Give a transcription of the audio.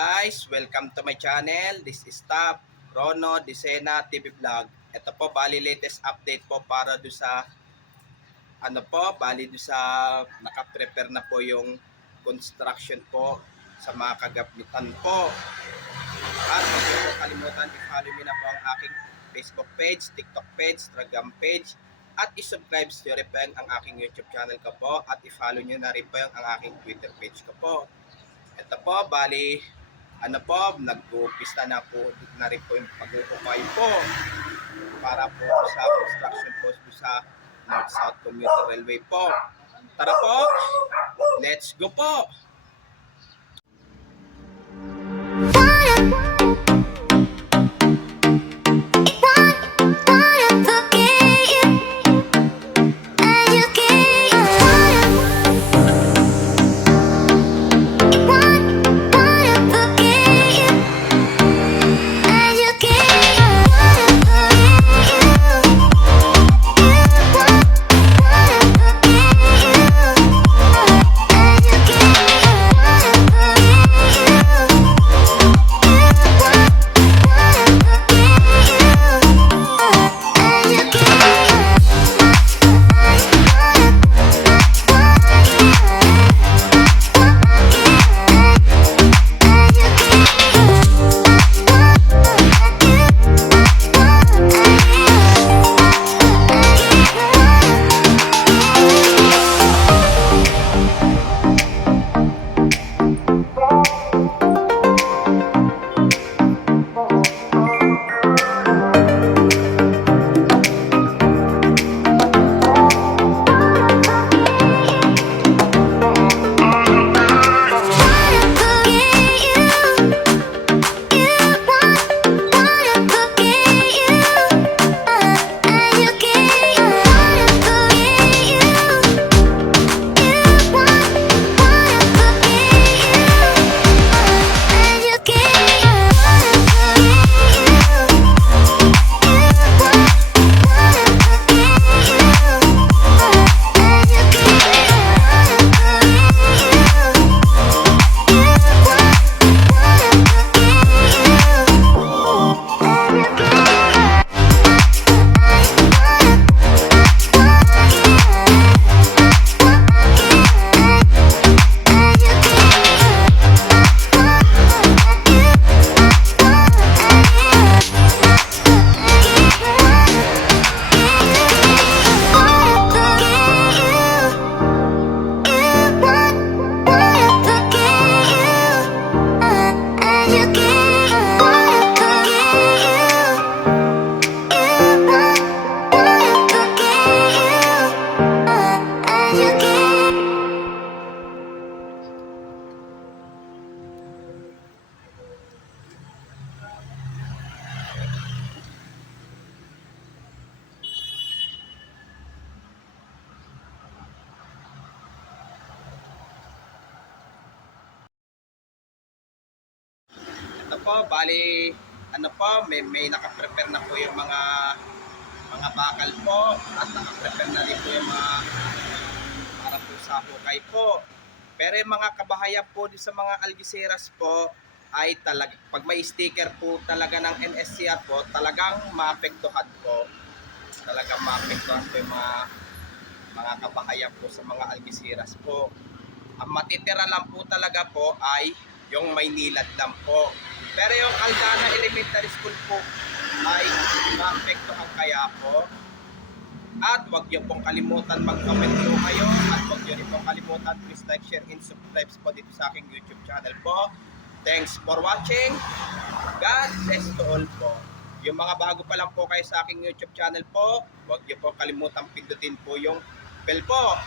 guys, welcome to my channel. This is Top Rono Disena TV Vlog. Ito po bali latest update po para do sa do sa naka-prepare na po yung construction po sa mga kagamitan po. At huwag niyo po kalimutan i-follow niyo na po ang aking Facebook page, TikTok page, Instagram page, at i-subscribe nyo rin po ang aking YouTube channel ko po, at i-follow nyo na rin po ang aking Twitter page ko po. Ito po, bali, nag-umpisa na po rin po yung pag-ukupay po para po sa construction po sa North-South Commuter Railway po. Tara po, let's go po! Ito po, bali, may naka-prepare na po yung mga bakal po, at naka-prepare na rin po yung mga para po sa hukay po. Pero yung mga kabahayan po sa mga algiseras po ay talaga, pag may sticker po talaga ng NSCR po, talagang maapektuhan po. Talagang maapektuhan po yung mga kabahayan po sa mga algiseras po. Ang matitira lang po talaga po ay yung may nilad lang po. Pero yung Aldana Elementary School po ay maapektuhan kaya po. At huwag niyo pong kalimutan mag-comment po kayo. At huwag niyo rin pong kalimutan please like, share, and subscribe po dito sa aking YouTube channel po. Thanks for watching. God bless to all po. Yung mga bago pa lang po kayo sa aking YouTube channel po, huwag niyo pong kalimutan pindutin po yung bell po